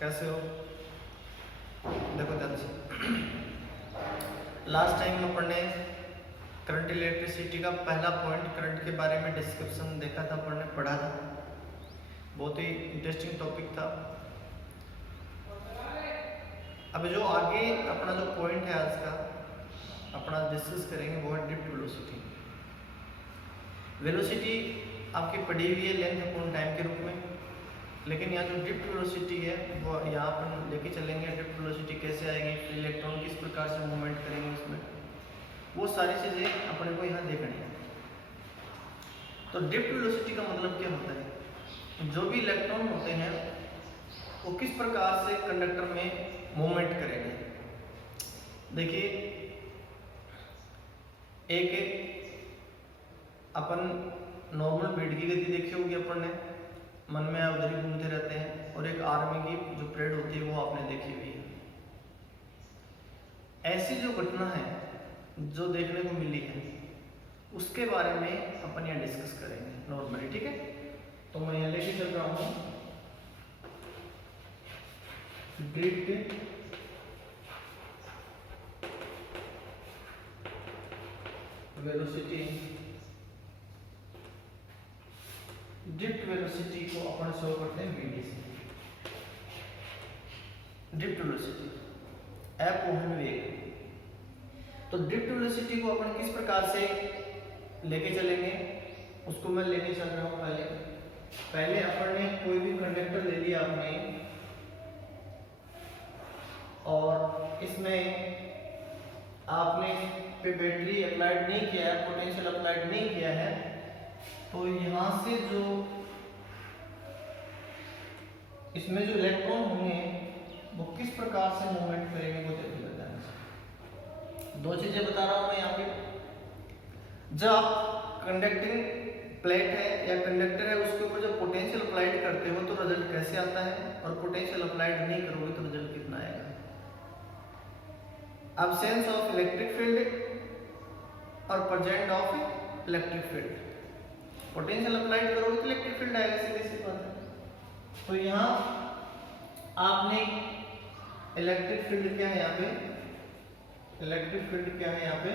कैसे हो? देखो ध्यान से, लास्ट टाइम अपन ने करंट इलेक्ट्रिसिटी का पहला पॉइंट करंट के बारे में डिस्क्रिप्शन देखा था, अपन ने पढ़ा था। बहुत ही इंटरेस्टिंग टॉपिक था। अब जो आगे अपना जो पॉइंट है आज का अपना डिस्कस करेंगे वो है ड्रिफ्ट वेलोसिटी। वेलोसिटी आपकी पढ़ी हुई है लेंथ अपॉन टाइम के रूप में, लेकिन यहाँ जो ड्रिफ्ट वेलोसिटी है वो यहाँ अपन लेके चलेंगे। ड्रिफ्ट वेलोसिटी कैसे आएगी, इलेक्ट्रॉन किस प्रकार से मूवमेंट करेंगे उसमें, वो सारी चीज़ें अपने को यहाँ देखनी है। तो ड्रिफ्ट वेलोसिटी का मतलब क्या होता है? जो भी इलेक्ट्रॉन होते हैं वो किस प्रकार से कंडक्टर में मूवमेंट करेंगे। देखिए, एक अपन नॉर्मल बीट की गति देखी होगी अपन ने, मन में उधर ही घूमते रहते हैं, और एक आर्मी की जो परेड होती है वो आपने देखी हुई है। ऐसी जो घटना है जो देखने को मिली है उसके बारे में अपन यहाँ डिस्कस करेंगे नॉर्मली, ठीक है। तो मैं यहाँ लेके चल रहा हूँ ड्रिफ्ट वेलोसिटी। ड्रिफ्ट वेलोसिटी को अपन शो करते हैं वीडी से। ड्रिफ्ट वेलोसिटी अपवहन वेग। तो ड्रिफ्ट वेलोसिटी को अपन किस प्रकार से लेके चलेंगे उसको मैं लेके चल रहा हूँ। पहले अपन ने कोई भी कंडक्टर ले लिया आपने, और इसमें आपने पे बैटरी अप्लाइड नहीं किया है, पोटेंशियल अप्लाइड नहीं किया है, तो यहाँ से जो इसमें जो इलेक्ट्रॉन होंगे वो किस प्रकार से मूवमेंट करेंगे वो देखिए। दो चीजें बता रहा हूं मैं यहाँ पे। जब कंडक्टिंग प्लेट है या कंडक्टर है उसके ऊपर जब पोटेंशियल अप्लाइड करते हो तो रिजल्ट कैसे आता है, और पोटेंशियल अप्लाइड नहीं करोगे तो रिजल्ट कितना आएगा। एब्सेंस ऑफ इलेक्ट्रिक फील्ड और present of electric field. Potential applied करोगे तो इलेक्ट्रिक फील्ड आएगा, सीधी सी बात है। तो यहाँ आपने इलेक्ट्रिक फील्ड क्या है यहाँ पे, इलेक्ट्रिक फील्ड क्या है यहाँ पे,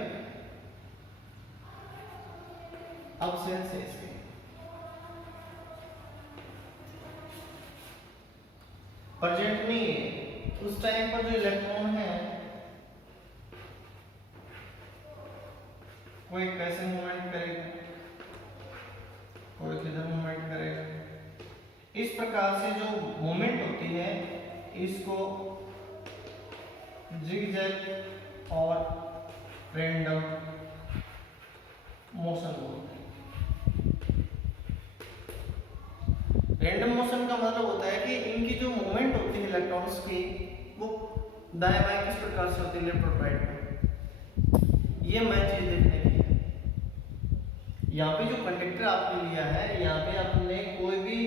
एब्सेंस है इसके। प्रेजेंट नहीं है, उस टाइम पर जो इलेक्ट्रॉन है कोई कैसे मूवमेंट करेगा, कोई किधर मूवमेंट करेगा। इस प्रकार से जो मूवमेंट होती है इसको जिगजैग और रैंडम मोशन बोलते हैं। रैंडम मोशन का मतलब होता है कि इनकी जो मूवमेंट होती है इलेक्ट्रॉन्स की वो दाएं बाएं किस प्रकार से होती है लेफ्ट और राइट में। ये मैं चीज देखने की है। यहाँ पे जो कंडक्टर आपने लिया है, यहाँ पे आपने कोई भी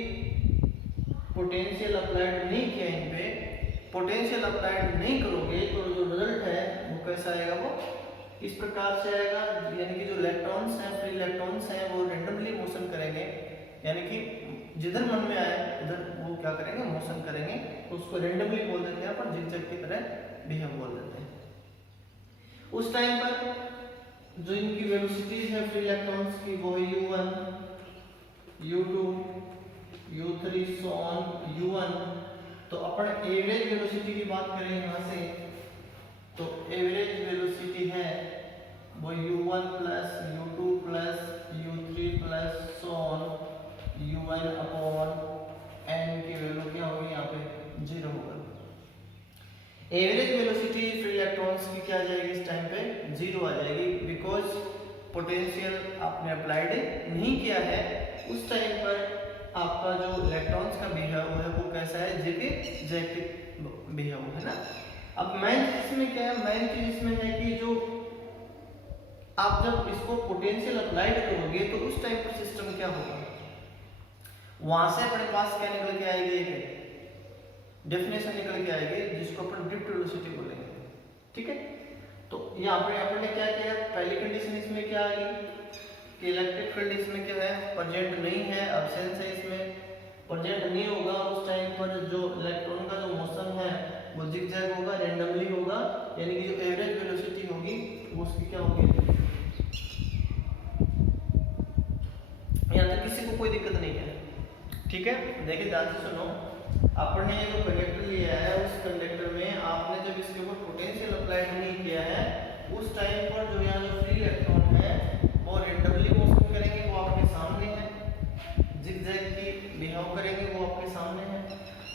पोटेंशियल अप्लाइड नहीं किया, इन पे पोटेंशियल अप्लाइड नहीं करोगे तो जो रिजल्ट है वो कैसा आएगा, वो इस प्रकार से आएगा। यानी कि जो इलेक्ट्रॉन्स हैं, फ्री इलेक्ट्रॉन्स हैं, वो रैंडमली मोशन करेंगे, यानी कि जिधर मन में आए उधर वो क्या करेंगे, मोशन करेंगे। तो उसको रैंडमली बोल देते हैं, पर जिगजैग की तरह भी हम बोल देते हैं। उस टाइम पर जो इनकी वेलोसिटीज है फ्री इलेक्ट्रॉन्स की वो है u1, u2, u3 so on u1। तो अपन एवरेज वेलोसिटी की बात करें यहाँ से, तो एवरेज वेलोसिटी है वो u1 plus u2 plus u3 plus so on u1 upon n की वैल्यू क्या होगी यहाँ पे 0 होगा। एवरेज वेलोसिटी फ्री इलेक्ट्रॉन्स की क्या आ जाएगी इस टाइम पे, 0 आ जाएगी, बिकॉज पोटेंशियल आपने अप्लाइड नहीं किया है। उस टाइम पर आपका जो इलेक्ट्रॉन्स का बिहेव है वो कैसा है, जिगजैग बिहेव है ना। अब मेन इसमें क्या है, मेन चीज इसमें है कि जो आप जब इसको पोटेंशियल अप्लाइड करोगे तो उस टाइप का सिस्टम क्या होगा, वहां से अपने पास क्या निकल के आएगी, डेफिनेशन निकल के आएगी जिसको अपन ड्रिफ्ट वेलोसिटी बोलेंगे, ठीक है। तो यहाँ पे अपन ने क्या किया, पहली कंडीशन इसमें क्या आ गई कि इलेक्ट्रिक फील्ड इसमें क्या है, प्रेजेंट नहीं है, एब्सेंस है इसमें। प्रेजेंट नहीं होगा उस टाइम पर जो इलेक्ट्रॉन का जो यानी कि जो एवरेज वेलोसिटी होगी वो उसकी क्या होगी। यहाँ तक किसी को कोई दिक्कत नहीं है, ठीक है। देखिए ध्यान से सुनो, आपने ये जो कंडक्टर लिया है उस कंडक्टर में आपने जब इसके ऊपर पोटेंशियल अप्लाई नहीं किया है उस टाइम पर जो यहाँ जो फ्री इलेक्ट्रॉन है वो रेंडमली मूव करेंगे, वो आपके सामने है, जिगजैग की बिहेव करेंगे, वो आपके सामने है।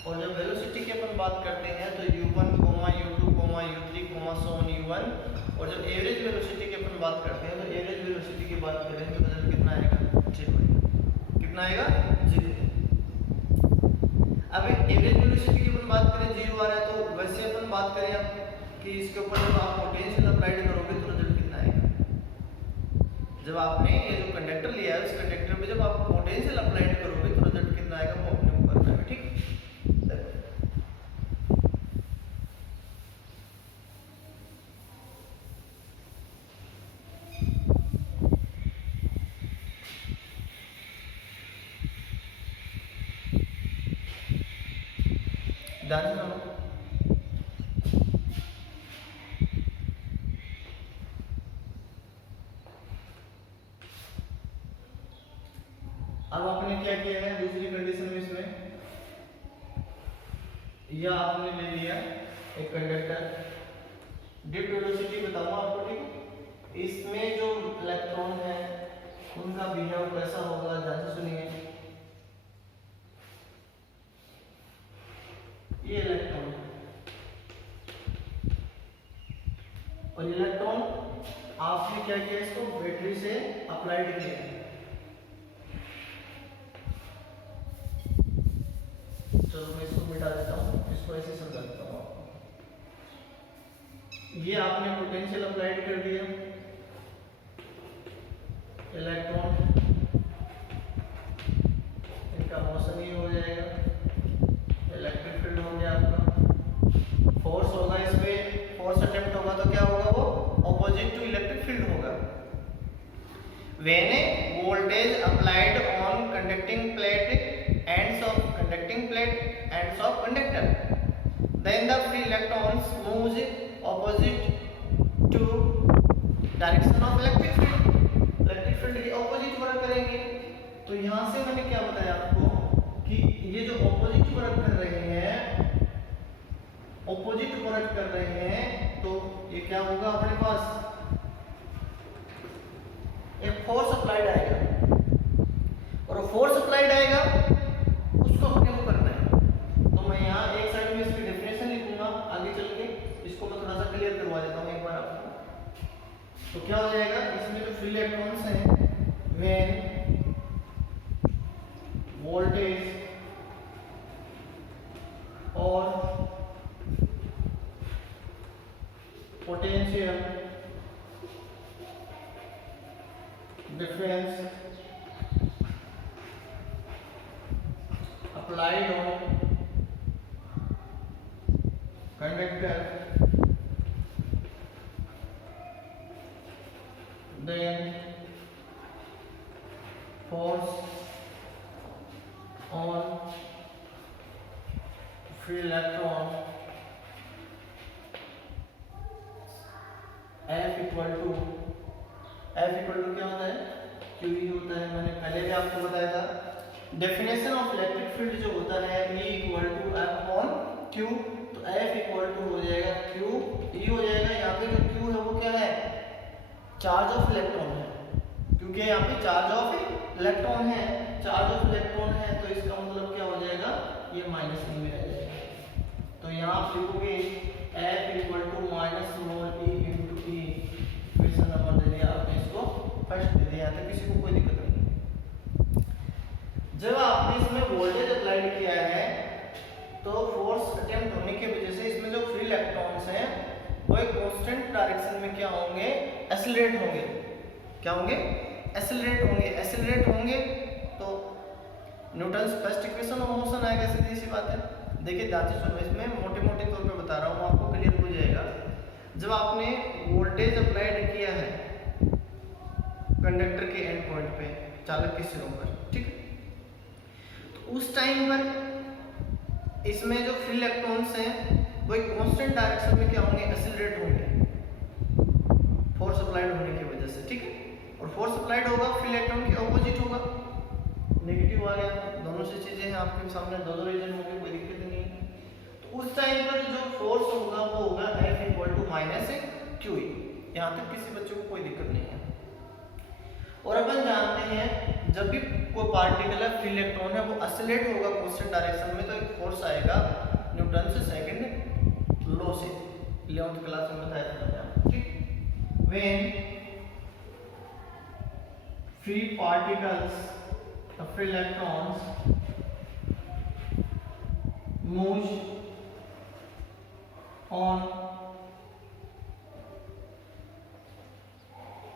और जब वेलोसिटी की अपन बात करते हैं तो u1, u2, u3, so on u1, और जब एवरेज वेलोसिटी की अपन बात करते हैं तो एवरेज वेलोसिटी की बात करें तो रिजल्ट कितना आएगा, कितना आएगा, 0। अब एवरेज वेलोसिटी की अपन बात करें 0 आ रहा है, तो वैसे अपन बात करें आप कि इसके ऊपर जब आप पोटेंशियल अप्लाई करोगे तो रिजल्ट कितना आएगा। जब आपने ये जो कंडक्टर लिया है उस कंडक्टर पे जब आप पोटेंशियल अप्लाई करोगे तो रिजल्ट कितना आएगा वो अपने ऊपर है, ठीक। ध्यान से सुनो, अब आपने क्या किया है दूसरी कंडीशन में, इसमें या आपने ले लिया एक कंडक्टर, डिप वेलोसिटी बताऊंगा आपको, ठीक। इसमें जो इलेक्ट्रॉन है उनका बिहेव कैसा होगा, ध्यान से सुनिए। ये इलेक्ट्रॉन और इलेक्ट्रॉन आपने क्या किया, इसको बैटरी से अप्लाइड किया। चलो मैं इसको मिटा देता हूँ, इसको ऐसे समझा देता हूँ आपको। ये आपने पोटेंशियल अप्लाइड कर दिया, इलेक्ट्रॉन इनका मोशन ही हो जाएगा, इलेक्ट्रिक फील्ड हो गया आपका। फोर्स होगा इस पे, फोर्स अटेम्प्ट होगा तो क्या होगा, वो ऑपोजिट टू इलेक्ट्रिक फील्ड होगा। When A voltage applied on conducting plate ends of conducting plate, ends of conductor, then the free electrons moves opposite to direction of electric field, electric field के opposite work करेंगे। तो यहाँ से मैंने क्या बताया आपको कि ये जो opposite वर्क कर रहे हैं, opposite वर्क कर रहे हैं, तो ये क्या होगा, अपने पास एक फोर्स अप्लाइड आएगा, और फोर्स अप्लाइड आएगा उसको हमें वो करना है। तो मैं यहाँ एक साइड में इसकी डेफिनेशन लिखूंगा, आगे चल के इसको मैं थोड़ा सा क्लियर करवा देता हूँ एक बार आपको। तो क्या हो जाएगा, इसमें जो फ्री इलेक्ट्रॉन्स हैं, व्हेन वोल्टेज और potential difference applied on conductor, then force on free electron F equal to क्या होता है, QE होता है। मैंने पहले भी आपको बताया था डेफिनेशन ऑफ इलेक्ट्रिक फील्ड जो होता है E equal to F on Q, तो F इक्वल टू हो जाएगा Q E हो जाएगा। यहाँ पे जो Q है वो क्या है, चार्ज ऑफ इलेक्ट्रॉन है, क्योंकि यहाँ पे चार्ज ऑफ इलेक्ट्रॉन है, चार्ज ऑफ इलेक्ट्रॉन है, तो इसका मतलब क्या हो जाएगा, ये माइनस में रह जाएगा। तो यहाँ आप लिखोगे F equal to minus small e into E, equation number दे दिया आपने, इसको फर्स्ट दे दिया, तो किसी को कोई दिक्कत नहीं। जब आपने इसमें वोल्टेज अप्लाइड किया है तो फोर्स अटेम्प्ट होने की वजह से इसमें जो फ्री इलेक्ट्रॉन्स हैं वो एक कांस्टेंट डायरेक्शन में क्या होंगे, एक्सेलरेट होंगे। क्या होंगे, एक्सेलरेट होंगे। एक्सेलरेट होंगे तो Newton's first equation of motion आएगा, सीधी सी बात है। देखिए ध्यान से सुनो, इसमें मोटे मोटे तौर पे बता रहा हूँ, आपको क्लियर हो जाएगा। जब आपने वोल्टेज अप्लाइड किया है कंडक्टर के एंड पॉइंट पे, चालक के सिरों पर, ठीक, उस टाइम पर इसमें जो फ्री इलेक्ट्रॉन्स हैं वो एक कांस्टेंट डायरेक्शन में क्या होंगे, एक्सेलरेट होंगे फोर्स अप्लाइड होने की वजह से, ठीक है। और फोर्स अप्लाइड होगा फिर इलेक्ट्रॉन के ऑपोजिट होगा, नेगेटिव आ गया। दोनों से चीजें हैं आपके सामने, दोनों रीजन होंगे, कोई दिक्कत नहीं है। तो उस टाइम पर जो फोर्स होगा वो होगा F = -QE। यहाँ तक किसी बच्चे को कोई दिक्कत नहीं है। और अपन जानते हैं जब भी कोई पार्टिकल है फ्री इलेक्ट्रॉन है वो एक्सेलरेट होगा कांस्टेंट डायरेक्शन में, तो एक फोर्स आएगा न्यूटन से सेकंड लॉ से, 11th क्लास में बताया था, ठीक। When free particles free electrons move on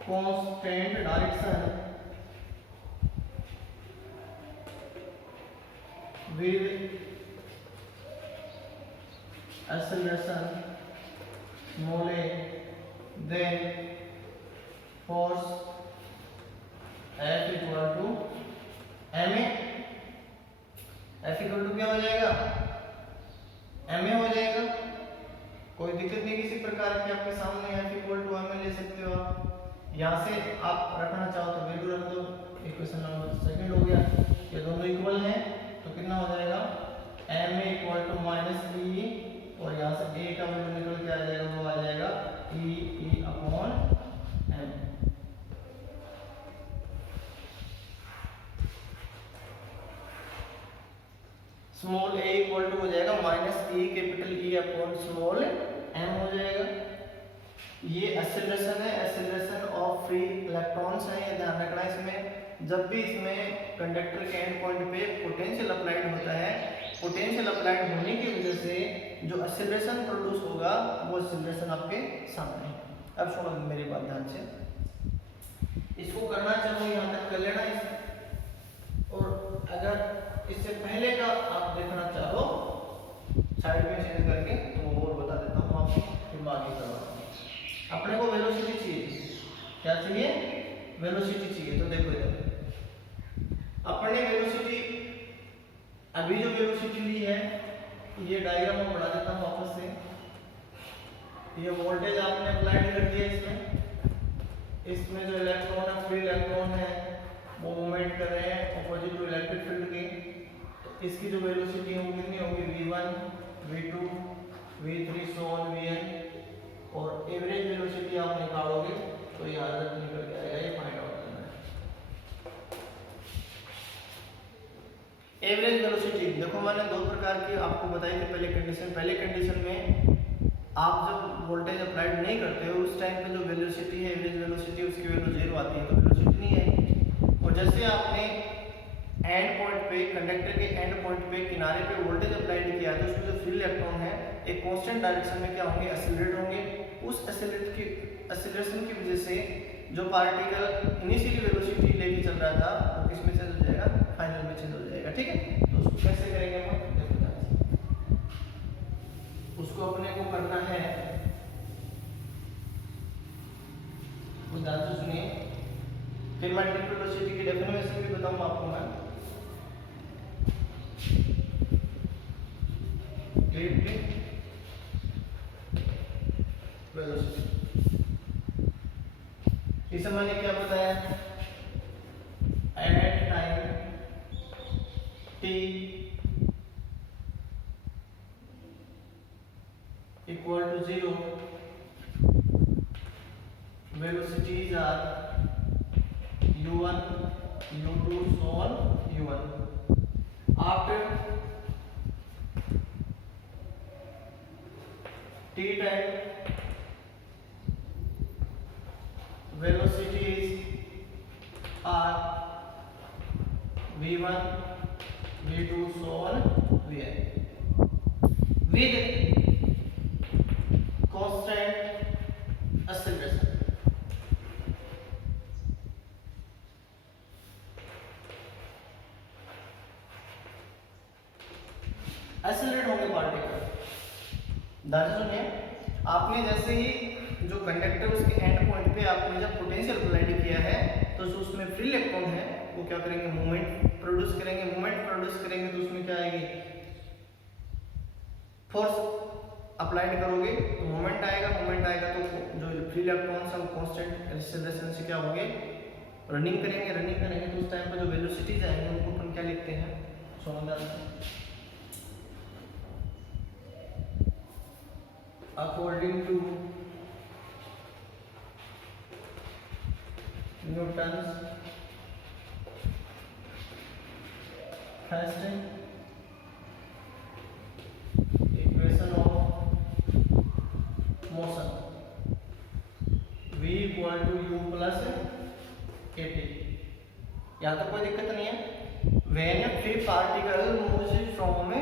constant direction with acceleration small a, then force F = ma। F = क्या हो जाएगा, ma हो जाएगा। कोई दिक्कत नहीं किसी प्रकार की, आपके सामने F = ma ले सकते हो आप। यहाँ से आप रखना चाहो तो वैल्यू रख दो, इक्वेशन नंबर सेकंड हो गया। ये दोनों इक्वल हैं तो कितना हो जाएगा, ma = -e, और यहाँ से a का वैल्यू निकल के आ जाएगा, वो आ जाएगा E/m। स्मॉल a = हो जाएगा -e कैपिटल E/स्मॉल m हो जाएगा। ये एक्सेलरेशन है, एक्सेलरेशन ऑफ फ्री इलेक्ट्रॉन्स है, ये ध्यान रखना। इसमें जब भी इसमें कंडक्टर के एंड पॉइंट पे पोटेंशियल अप्लाइड होता है, पोटेंशियल अप्लाइड होने की वजह से जो एक्सेलरेशन प्रोड्यूस होगा वो एक्सेलरेशन आपके सामने है। अब सुनो मेरी बात ध्यान से, इसको करना चाहो यहाँ तक कर लेना और अगर इससे पहले का आप देखना चाहो साइड में चेंज करके तो वो और बता देता हूँ आपको, फिर मैं आगे करवाता हूँ। अपने को वेलोसिटी चाहिए, क्या चाहिए, वेलोसिटी चाहिए। तो देखो इधर अपने वेलोसिटी, अभी जो वेलोसिटी ली है ये डायग्राम में बढ़ा देता हूँ वापस से। ये वोल्टेज आपने अप्लाइड कर दिया इसमें जो इलेक्ट्रॉन है फ्री इलेक्ट्रॉन है वो मूवमेंट कर रहे हैं अपोजिट टू इलेक्ट्रिक फील्ड के। तो इसकी जो वेलोसिटी है वो कितनी होगी, v1 v2 v3 so on vn, और एवरेज वेलोसिटी आप निकालोगे तो ये आदत निकल के आएगा, ये फाइंड आउट करना है। एवरेज वेलोसिटी देखो मैंने दो प्रकार की आपको बताई थी पहले कंडीशन में आप जब वोल्टेज अप्लाइड नहीं करते हो उस टाइम पे जो वेलोसिटी है एवरेज वेलोसिटी उसकी वैल्यू 0 आती है, तो वेलोसिटी नहीं है। और जैसे आपने एंड पॉइंट पे कंडक्टर के एंड पॉइंट पे किनारे पे वोल्टेज अप्लाइड किया तो उसमें जो फ्री इलेक्ट्रॉन है एक कांस्टेंट डायरेक्शन में क्या होंगे, एक्सेलरेट होंगे। उस एक्सेलरेशन की वजह से जो पार्टिकल इनिशियली वेलोसिटी लेके चल रहा था वो किस में चेंज हो जाएगा, फाइनल में चेंज हो जाएगा, ठीक है। तो उसको कैसे करेंगे हम, उसको अपने को करना है, वो ध्यान से सुनिए, फिर मल्टीपल वेलोसिटी की डेफिनेशन भी बताऊंगा आपको मैं। वेलोसिटी इसे मैंने क्या बताया, at time t equal to 0 velocities are u1 u2 so on u1 after t time velocities are v1 v2 so on vn with constant acceleration। Accelerate होंगे पार्टिकल, ध्यान से सुनिए। आपने जैसे ही जो कंडक्टर उसके एंड पॉइंट पे आपने जब पोटेंशियल अप्लाइड किया है तो जो उसमें फ्री इलेक्ट्रॉन है वो क्या करेंगे, मूवमेंट प्रोड्यूस करेंगे। मूवमेंट प्रोड्यूस करेंगे तो उसमें क्या आएगी, फोर्स अप्लाइड करोगे तो मोमेंट आएगा तो जो फ्री इलेक्ट्रॉन्स है वो कांस्टेंट एक्सेलरेशन से क्या होंगे, रनिंग करेंगे तो उस टाइम पर जो वेलोसिटीज आएंगे उनको अपन क्या लिखते हैं, समुद्र according to Newton's first equation of motion v equal to u plus at। यहाँ तक कोई दिक्कत नहीं है। When a free particle moves from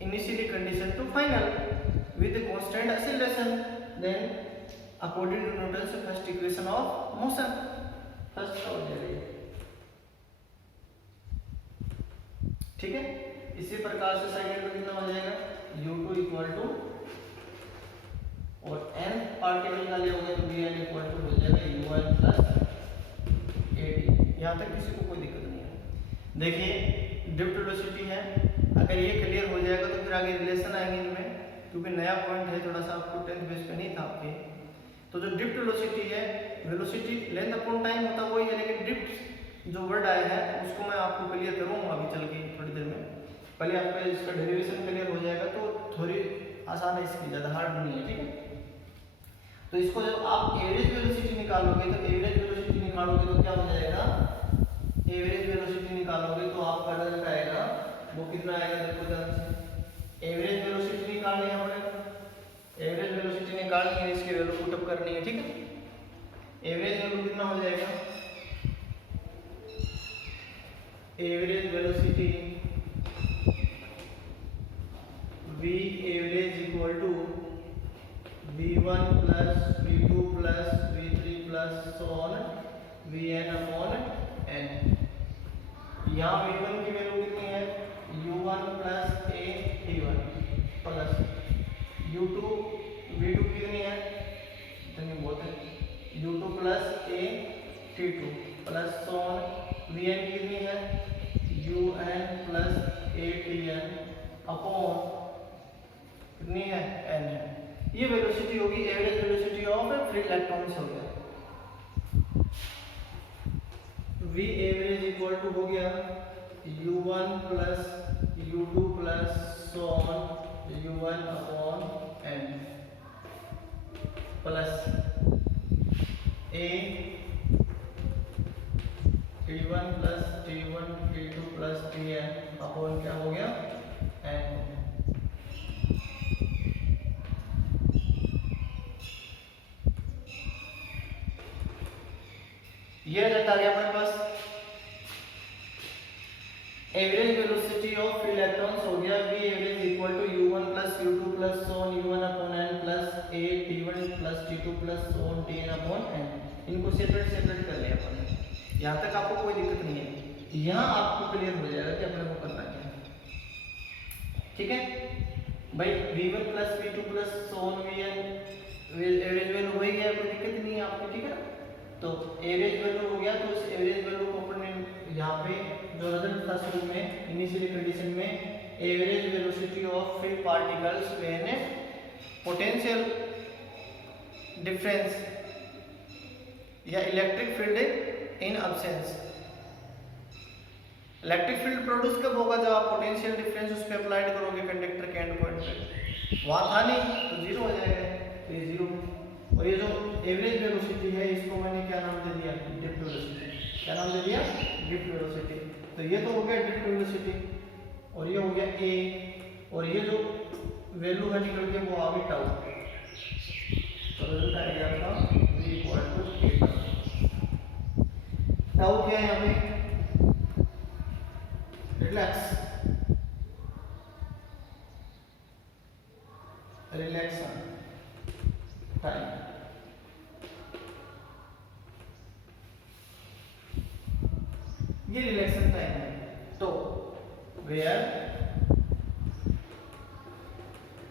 initially condition to final with a constant acceleration, then according to Newton's first equation of motion, first का हो जाएगा, ठीक है। इसी प्रकार से सेकंड में कितना हो जाएगा, u2 इक्वल टू, और n पार्टिकल का लिया होगा तो vn इक्वल टू हो जाएगा u1 प्लस at। यहाँ तक किसी को कोई दिक्कत नहीं है। देखिए ड्रिफ्ट वेलोसिटी है, अगर ये क्लियर हो जाएगा तो फिर आगे रिलेशन आएंगे इनमें, क्योंकि नया पॉइंट है, थोड़ा सा आपको 10th बेस पे नहीं था आपके। तो जो ड्रिफ्ट वेलोसिटी है, वेलोसिटी लेंथ अपॉन टाइम होता वही है, लेकिन ड्रिफ्ट जो वर्ड आया है उसको मैं आपको क्लियर करूंगा अभी चल के थोड़ी देर में। पहले आपका इसका डेरिवेशन क्लियर हो जाएगा तो थोड़ी आसान है, इसकी ज़्यादा हार्ड नहीं है, ठीक है। तो इसको जब आप एवरेज वेलोसिटी निकालोगे तो क्या हो जाएगा, एवरेज वेलोसिटी निकालोगे तो आपका रिजल्ट आएगा वो कितना आएगा, देखो ध्यान से। एवरेज वेलोसिटी निकालनी है हमें, एवरेज वेलोसिटी निकालनी है, इसकी वैल्यू पुटअप करनी है, ठीक है। एवरेज वैल्यू कितना हो जाएगा, average velocity v average equal to v1 plus v2 plus v3 plus so on vn upon n। यहाँ v1 की वैल्यू कितनी है, u1 plus a t1 plus u2 v2 कितनी है, इतनी बहुत है, u2 plus a t2 plus so on vn कितनी है, un plus a tn upon कितनी है, n है। ये वेलोसिटी होगी average velocity of free electrons हो गया। v एवरेज इक्वल टू हो गया u1 plus u2 plus so on u1 upon n plus a t1 plus t1 t2 plus tn upon क्या हो गया, n। ये रिजल्ट आ गया हमारे पास। एवरेज वेलोसिटी ऑफ इलेक्ट्रॉन्स हो गया v average equal to u1 plus u2 plus so on u1 upon n plus a t1 plus t2 plus so on tn upon n। इनको सेपरेट कर लिया अपन। यहाँ तक आपको कोई दिक्कत नहीं है, यहाँ आपको क्लियर हो जाएगा कि अपने को करना क्या है, ठीक है भाई। v1 plus v2 plus so on vn average value हो गया, कोई दिक्कत नहीं है आपको, ठीक है। तो एवरेज वैल्यू हो गया, तो इस एवरेज वैल्यू को अपन यहाँ पे जो रिजल्ट था शुरू में इनिशियल कंडीशन में, average velocity of free particles when potential difference या electric field in absence. Electric field produce कब होगा, जब आप पोटेंशियल डिफरेंस उस पर अप्लाइड करोगे कंडक्टर के एंड पॉइंट पे। वहां था नहीं तो जीरो हो जाएगा, तो ये जीरो। और ये जो एवरेज वेलोसिटी है इसको मैंने क्या नाम दे दिया, ड्रिफ्ट वेलोसिटी। क्या नाम दे दिया, ड्रिफ्ट वेलोसिटी। तो ये तो हो गया ड्रिफ्ट वेलोसिटी, और ये हो गया a, और ये जो वैल्यू है निकल के वो आ गई टाउ। तो रिजल्ट आ गया आपका v equal to a। Tau क्या है यहाँ पे, रिलैक्सन टाइम। ये रिलैक्सन टाइम है। तो where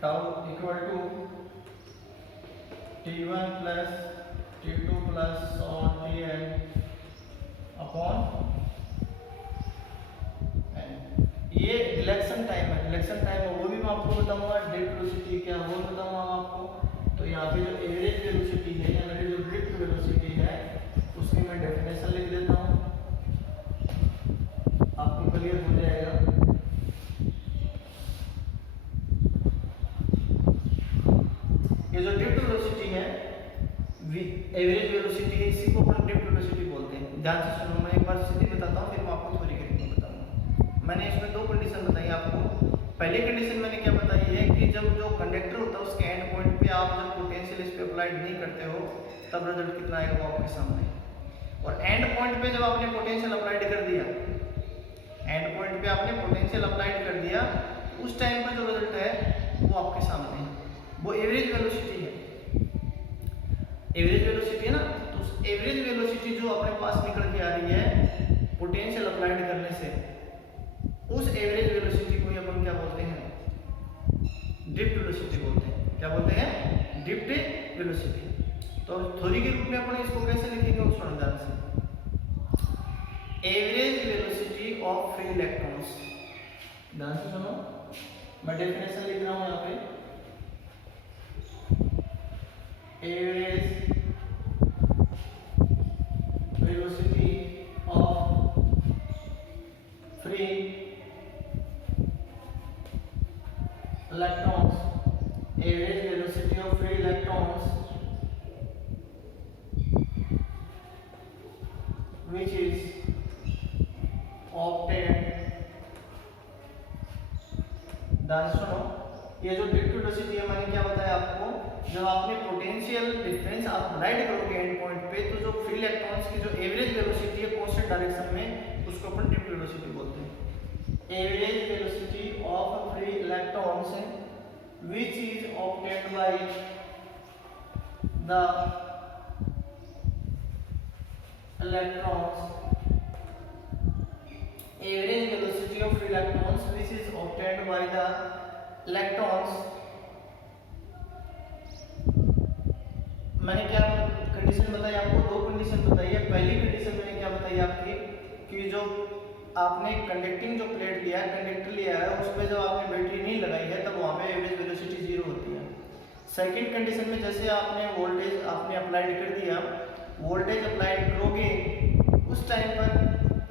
tau equal to t1 plus t2 plus on tn upon n। ये रिलेक्शन टाइम है, रिलेक्शन टाइम है वो भी मैं आपको बताऊंगा। ड्रिफ्ट वेलोसिटी क्या वो बताऊंगा मैं आपको। तो यहाँ पे जो एवरेज वेलोसिटी है या मेरी जो ड्रिफ्ट वेलोसिटी है उसकी मैं डेफिनेशन लिख देता हूँ, आपको क्लियर हो जाएगा। ये जो ड्रिफ्ट वेलोसिटी है एवरेज वेलोसिटी है, इसी को अपन ड्रिफ्ट वेलोसिटी बोलते हैं। ध्यान से सुनो, मैं एक बार सीधी बताता हूँ फिर मैं आपको थोड़ी करके बताऊंगा। मैंने इसमें दो कंडीशन बताई आपको। पहली कंडीशन मैंने क्या बताई है कि जब जो कंडक्टर होता है उसके एंड पॉइंट पे आप जब पोटेंशियल इस पे अप्लाइड नहीं करते हो तब रिजल्ट कितना आएगा वो आपके सामने। और एंड पॉइंट पे जब आपने पोटेंशियल अप्लाइड कर दिया, एंड पॉइंट पे आपने पोटेंशियल अप्लाइड कर दिया, उस टाइम पर जो रिजल्ट है वो आपके सामने है, वो एवरेज वेलोसिटी है। एवरेज वेलोसिटी है ना, तो उस एवरेज वेलोसिटी जो अपने पास निकल के आ रही है पोटेंशियल अप्लाइड करने से, उस एवरेज वेलोसिटी को अपन क्या बोलते हैं, ड्रिफ्ट वेलोसिटी बोलते हैं। क्या बोलते हैं, ड्रिफ्ट वेलोसिटी। तो थ्योरी के रूप में अपन इसको कैसे लिखेंगे उस ध्यान से, average velocity of free electrons. ध्यान से सुनो, मैं डेफिनेशन लिख रहा हूं यहाँ पे, average velocity of free electrons, average velocity of free electrons which is obtained, ध्यान सुनो, ये जो ड्रिफ्ट वेलोसिटी है मैंने क्या बताया आपको, जब आपने पोटेंशियल डिफरेंस आप राइट करोगे एंड पॉइंट पे तो जो फ्री इलेक्ट्रॉन्स की जो एवरेज वेलोसिटी है कांस्टेंट डायरेक्शन में उसको अपन ड्रिफ्ट वेलोसिटी बोलते हैं। Average velocity of free electrons which is obtained by the electrons, average velocity of free electrons which is obtained by the electrons। मैंने क्या कंडीशन बताई आपको, दो कंडीशन बताई है। पहली कंडीशन मैंने क्या बताई आपकी कि जो आपने कंडक्टिंग जो प्लेट लिया है, कंडक्टर लिया है, उस पर जब आपने बैटरी नहीं लगाई है तब वहाँ पे एवरेज वेलोसिटी 0 होती है। सेकंड कंडीशन में जैसे आपने वोल्टेज आपने अप्लाइड कर दिया, वोल्टेज अप्लाइड करोगे उस टाइम पर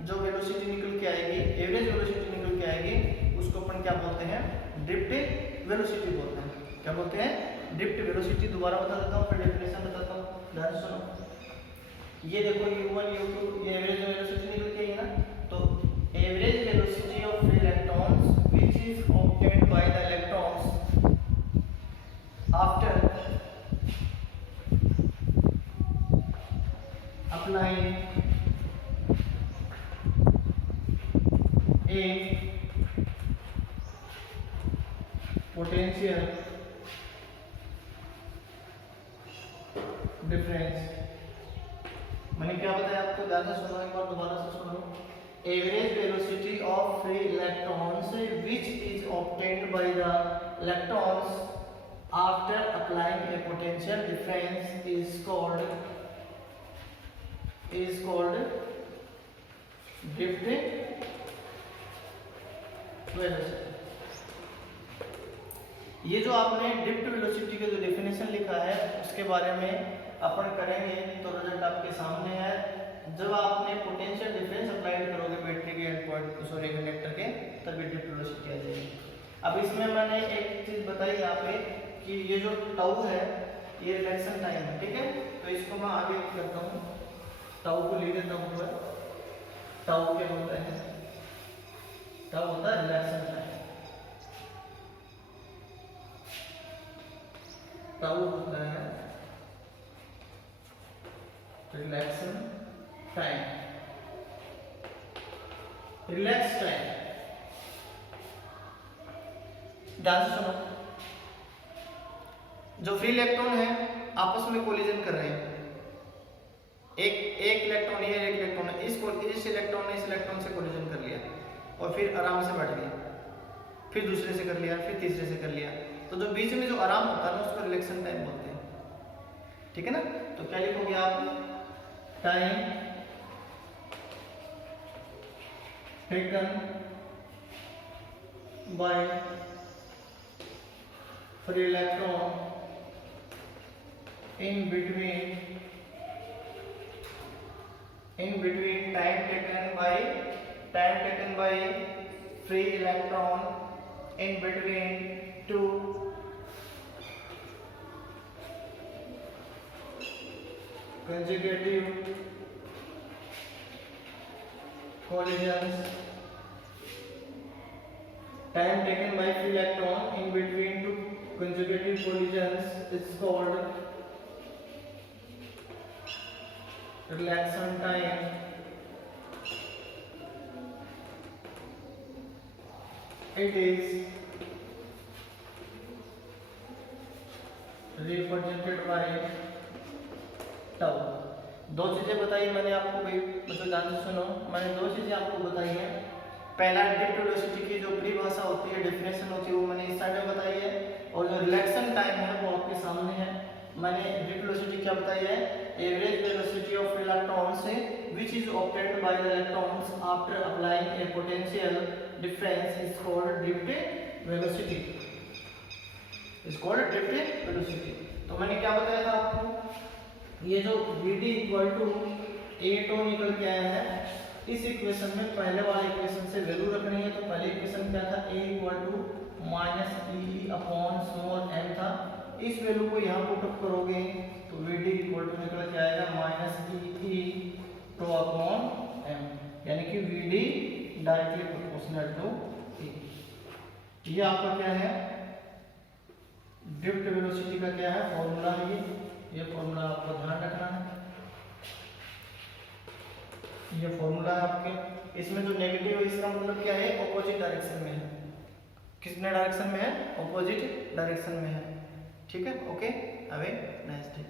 जो वेलोसिटी निकल के आएगी, एवरेज वेलोसिटी निकल के आएगी, उसको अपन क्या बोलते हैं, ड्रिफ्ट वेलोसिटी बोलते हैं। क्या बोलते हैं, ड्रिफ्ट वेलोसिटी। दोबारा बता देता हूँ, फिर डेफिनेशन बताता हूँ, ध्यान सुनो। ये देखो U1 U2 ये एवरेज वेलोसिटी निकल के आई है ना, तो average velocity of free electrons which is obtained by the electrons after applying a potential difference। मैंने क्या बताया आपको, ध्यान से सुनो, एक बार दोबारा से सुनो। Average velocity of free electrons which is obtained by the electrons after applying a potential difference is called drift velocity। ये जो आपने ड्रिफ्ट वेलोसिटी का जो डेफिनेशन लिखा है उसके बारे में अपन करेंगे तो रिजल्ट आपके सामने है। जब आपने पोटेंशियल डिफरेंस अप्लाइड करोगे बैटरी के एंड पॉइंट सॉरी कंडक्टर के, तभी ड्रिफ्ट वेलोसिटी आ जाएगी। अब इसमें मैंने एक चीज बताई यहाँ पे कि ये जो टाउ है ये रिलेक्शन टाइम है, ठीक है। तो इसको मैं आगे करता हूँ, टाउ को लिख देता हूँ। टाउ क्या होता है, टाउ होता है रिलेक्शन टाइम। टाउ होता है रिलैक्सन टाइम, रिलैक्स टाइम। ध्यान से सुनो, जो फ्री इलेक्ट्रॉन है आपस में कोलिजन कर रहे हैं, एक इलेक्ट्रॉन ये एक इलेक्ट्रॉन है, इस इलेक्ट्रॉन ने इस इलेक्ट्रॉन से कोलिजन कर लिया और फिर आराम से बैठ गया, फिर दूसरे से कर लिया, फिर तीसरे से कर लिया। तो जो बीच में जो आराम होता है ना उसको रिलैक्सन टाइम बोलते हैं, ठीक है ना। तो क्या लिखोगे आप, time taken by free electron in between time taken by free electron in between two consecutive collisions. Time taken by free electron in between two consecutive collisions is called relaxation time. It is represented by tau. दो चीजें बताई मैंने आपको भाई, मतलब ध्यान से सुनो, मैंने दो चीजें आपको बताई हैं। पहला ड्रिफ्ट वेलोसिटी की जो परिभाषा होती है, डेफिनेशन होती है, वो मैंने इस साइड में बताई है, और जो रिलैक्सन टाइम है वो आपके सामने है। मैंने ड्रिफ्ट वेलोसिटी क्या बताई है? Average velocity of electrons which is obtained by the electrons after applying a potential difference is called drift velocity, is called drift velocity. तो मैंने क्या बताया था आपको, ये जो vd equal to a tau निकल के आया है, इस इक्वेशन में पहले वाले इक्वेशन से वैल्यू रखनी है। तो पहले इक्वेशन क्या था? a equal to minus e upon small m था। इस वैल्यू को यहाँ पुट अप करोगे तो vd इक्वल टू निकल के आएगा minus e tau upon m, यानी कि vd directly proportional to e। ये आपका क्या है? ड्रिफ्ट वेलोसिटी का क्या है? फॉर्मूला है ये फॉर्मूला आपको ध्यान रखना है। ये फॉर्मूला है आपके, इसमें जो नेगेटिव है इसका मतलब क्या है? ऑपोजिट डायरेक्शन में है। किसने डायरेक्शन में है? ऑपोजिट डायरेक्शन में है। ठीक है, okay, have a nice day.